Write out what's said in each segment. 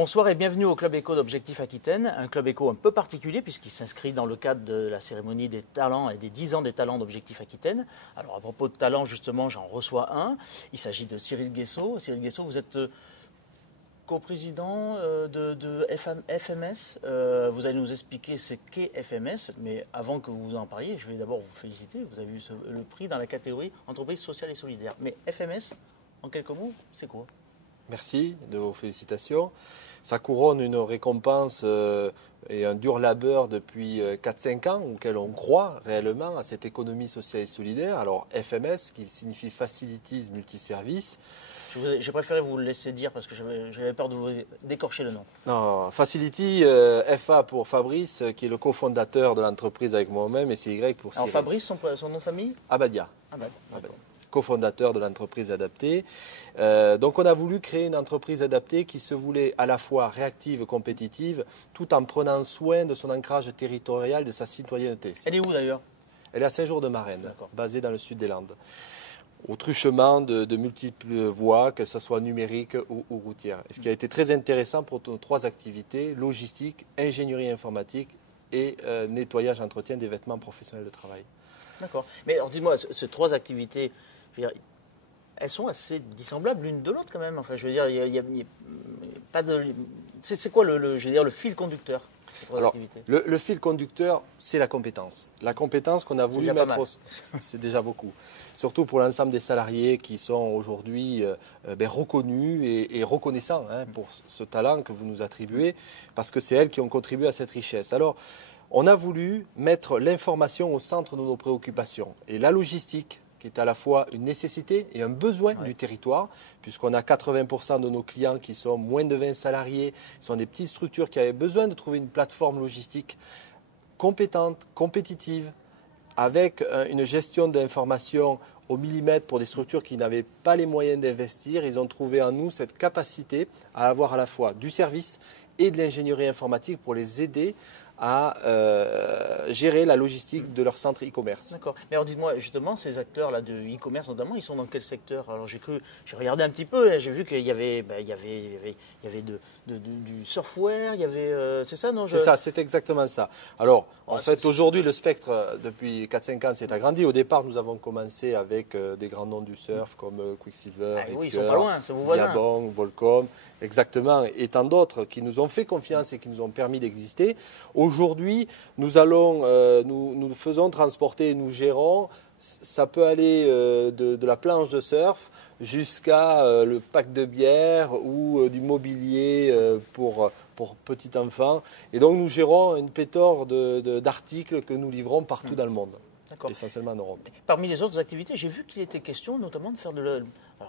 Bonsoir et bienvenue au Club Éco d'Objectif Aquitaine, un Club Éco un peu particulier puisqu'il s'inscrit dans le cadre de la cérémonie des talents et des 10 ans des talents d'Objectif Aquitaine. Alors à propos de talents, justement, j'en reçois un. Il s'agit de Cyril Guessot. Cyril Guessot, vous êtes coprésident de FMS. Vous allez nous expliquer ce qu'est FMS, mais avant que vous en parliez, je vais d'abord vous féliciter. Vous avez eu le prix dans la catégorie entreprise sociale et solidaire. Mais FMS, en quelques mots, c'est quoi ? Merci de vos félicitations. Ça couronne une récompense et un dur labeur depuis 4-5 ans auquel on croit réellement à cette économie sociale et solidaire. Alors FMS, qui signifie Facilities Multiservices. J'ai préféré vous le laisser dire parce que j'avais peur de vous décorcher le nom. Non, Facility, FA pour Fabrice, qui est le cofondateur de l'entreprise avec moi-même, et c'est Y pour Cyril. Alors Fabrice, son nom de famille ? Abadia. Abad. Cofondateur de l'entreprise adaptée. Donc on a voulu créer une entreprise adaptée qui se voulait à la fois réactive, compétitive, tout en prenant soin de son ancrage territorial, de sa citoyenneté. Elle est où d'ailleurs ? Elle est à Saint-Jour-de-Marenne, basée dans le sud des Landes, au truchement de multiples voies, que ce soit numériques ou routières. Et ce qui a été très intéressant pour nos 3 activités, logistique, ingénierie informatique et nettoyage, entretien des vêtements professionnels de travail. D'accord. Mais alors dis-moi, ces 3 activités, je veux dire, elles sont assez dissemblables l'une de l'autre quand même. Enfin, je veux dire, il y a pas de. C'est quoi je veux dire, le fil conducteur de ces 3 Alors, activités ? le fil conducteur, c'est la compétence. La compétence qu'on a voulu mettre c'est déjà beaucoup. Surtout pour l'ensemble des salariés qui sont aujourd'hui reconnus et reconnaissants pour ce talent que vous nous attribuez, parce que c'est elles qui ont contribué à cette richesse. Alors, on a voulu mettre l'information au centre de nos préoccupations. Et la logistique, qui est à la fois une nécessité et un besoin du territoire, puisqu'on a 80% de nos clients qui sont moins de 20 salariés, sont des petites structures qui avaient besoin de trouver une plateforme logistique compétente, compétitive, avec une gestion d'information au millimètre pour des structures qui n'avaient pas les moyens d'investir. Ils ont trouvé en nous cette capacité à avoir à la fois du service et de l'ingénierie informatique pour les aider à gérer la logistique de leur centre e-commerce. D'accord. Mais alors dites-moi, justement, ces acteurs-là de e-commerce notamment, ils sont dans quel secteur ? Alors j'ai regardé un petit peu, j'ai vu qu'il y avait, du software, il y avait, c'est ça, non ? C'est ça, c'est exactement ça. Alors, en fait, aujourd'hui, le spectre, depuis 4-5 ans, s'est agrandi. Au départ, nous avons commencé avec des grands noms du surf comme Quicksilver, oui, ils sont pas loin, c'est vos voisins. Gabon, Volcom, exactement, et tant d'autres qui nous ont fait confiance et qui nous ont permis d'exister. Aujourd'hui, nous faisons transporter et nous gérons. Ça peut aller de la planche de surf jusqu'à le pack de bière ou du mobilier pour petits enfants. Et donc nous gérons une pléthore d'articles que nous livrons partout dans le monde, essentiellement en Europe. Parmi les autres activités, j'ai vu qu'il était question notamment de faire de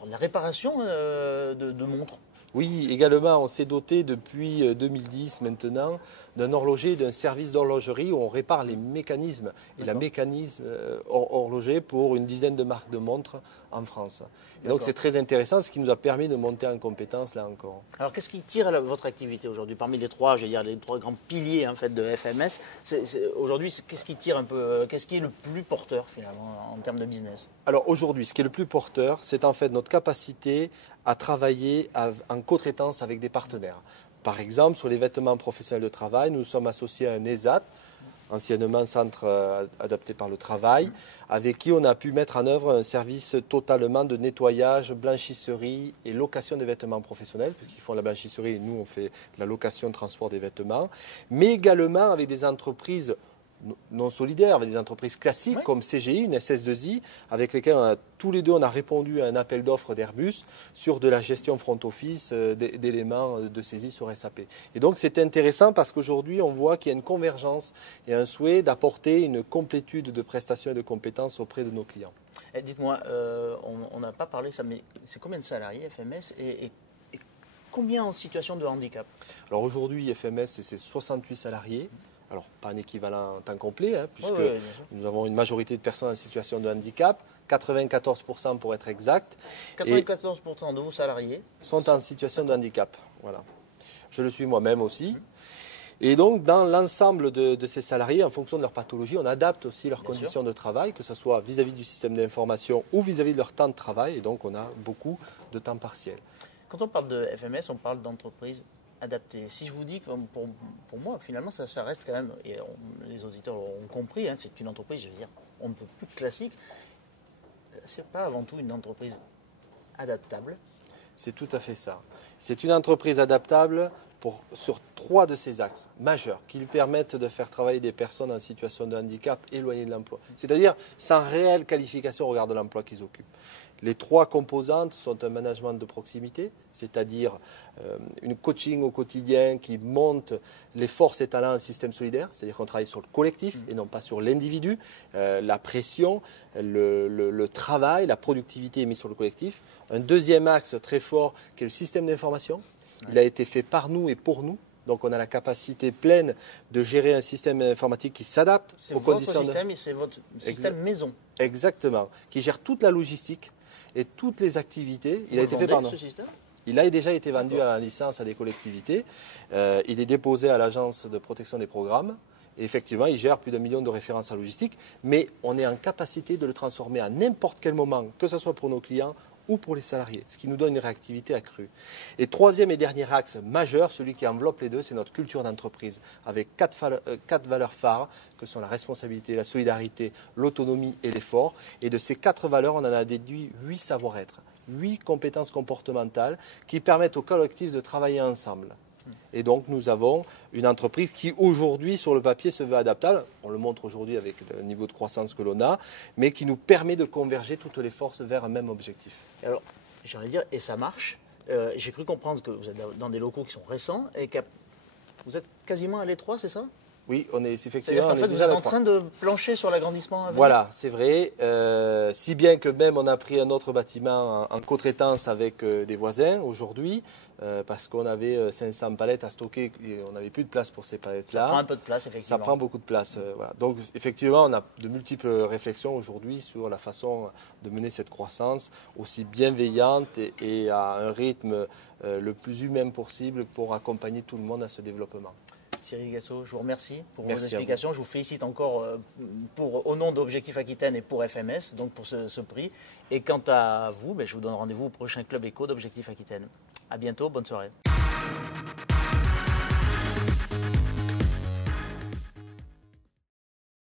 la réparation de montres. Oui, également, on s'est doté depuis 2010 maintenant d'un horloger, d'un service d'horlogerie où on répare les mécanismes et la mécanisme horloger pour une dizaine de marques de montres en France. Et donc c'est très intéressant, ce qui nous a permis de monter en compétence là encore. Alors qu'est-ce qui tire votre activité aujourd'hui ? Parmi les 3, je veux dire, les 3 grands piliers en fait, de FMS, aujourd'hui, qu'est-ce qui tire un peu, qu'est-ce qui est le plus porteur finalement en termes de business ? Alors aujourd'hui, ce qui est le plus porteur, c'est en fait notre capacité à travailler en co-traitance avec des partenaires. Par exemple, sur les vêtements professionnels de travail, nous sommes associés à un ESAT, anciennement Centre adapté par le travail, avec qui on a pu mettre en œuvre un service totalement de nettoyage, blanchisserie et location des vêtements professionnels, puisqu'ils font la blanchisserie et nous on fait la location, transport des vêtements, mais également avec des entreprises non solidaires, avec des entreprises classiques comme CGI, une SS2I, avec lesquelles tous les deux on a répondu à un appel d'offres d'Airbus sur de la gestion front office d'éléments de saisie sur SAP. Et donc c'est intéressant parce qu'aujourd'hui on voit qu'il y a une convergence et un souhait d'apporter une complétude de prestations et de compétences auprès de nos clients. Dites-moi, on n'a pas parlé de ça, mais c'est combien de salariés FMS et combien en situation de handicap ? Alors aujourd'hui FMS c'est 68 salariés. Alors, pas un équivalent temps complet, puisque nous avons une majorité de personnes en situation de handicap, 94% pour être exact. 94% de vos salariés sont en situation de handicap. Voilà. Je le suis moi-même aussi. Et donc, dans l'ensemble de ces salariés, en fonction de leur pathologie, on adapte aussi leurs conditions de travail, que ce soit vis-à-vis du système d'information ou vis-à-vis de leur temps de travail. Et donc, on a beaucoup de temps partiel. Quand on parle de FMS, on parle d'entreprise adapté. Si je vous dis que pour moi, finalement, ça reste quand même, et les auditeurs ont compris, hein, c'est une entreprise, je veux dire, on ne peut plus classique. C'est pas avant tout une entreprise adaptable. C'est tout à fait ça. C'est une entreprise adaptable sur 3 de ses axes majeurs qui lui permettent de faire travailler des personnes en situation de handicap éloignées de l'emploi. C'est-à-dire sans réelle qualification au regard de l'emploi qu'ils occupent. Les 3 composantes sont un management de proximité, c'est-à-dire une coaching au quotidien qui monte les forces et talents en système solidaire, c'est-à-dire qu'on travaille sur le collectif et non pas sur l'individu. La pression, le travail, la productivité est mise sur le collectif. Un deuxième axe très fort qui est le système d'information. Il a été fait par nous et pour nous. Donc on a la capacité pleine de gérer un système informatique qui s'adapte aux conditions. C'est votre système maison. Exactement, qui gère toute la logistique et toutes les activités. Il a été fait par nous. Ce système ? Il a déjà été vendu à la licence à des collectivités. Il est déposé à l'Agence de protection des programmes. Et effectivement, il gère plus d'1 million de références en logistique. Mais on est en capacité de le transformer à n'importe quel moment, que ce soit pour nos clients ou pour les salariés, ce qui nous donne une réactivité accrue. Et troisième et dernier axe majeur, celui qui enveloppe les deux, c'est notre culture d'entreprise, avec 4 valeurs phares, que sont la responsabilité, la solidarité, l'autonomie et l'effort. Et de ces 4 valeurs, on en a déduit 8 savoir-être, 8 compétences comportementales qui permettent au collectif de travailler ensemble. Et donc, nous avons une entreprise qui, aujourd'hui, sur le papier, se veut adaptable. On le montre aujourd'hui avec le niveau de croissance que l'on a, mais qui nous permet de converger toutes les forces vers un même objectif. Alors, j'allais dire, et ça marche. J'ai cru comprendre que vous êtes dans des locaux qui sont récents et que vous êtes quasiment à l'étroit, c'est ça ? Oui, on est effectivement. En fait, vous êtes en train de plancher sur l'agrandissement à venir. Voilà, c'est vrai. Si bien que même on a pris un autre bâtiment en co-traitance avec des voisins aujourd'hui, parce qu'on avait 500 palettes à stocker et on n'avait plus de place pour ces palettes-là. Ça prend un peu de place, effectivement. Ça prend beaucoup de place. Voilà. Donc, effectivement, on a de multiples réflexions aujourd'hui sur la façon de mener cette croissance aussi bienveillante et à un rythme le plus humain possible pour accompagner tout le monde à ce développement. Cyril Gassot, je vous remercie pour vos explications. Je vous félicite encore au nom d'Objectif Aquitaine et pour FMS, donc pour ce prix. Et quant à vous, je vous donne rendez-vous au prochain Club Éco d'Objectif Aquitaine. À bientôt, bonne soirée.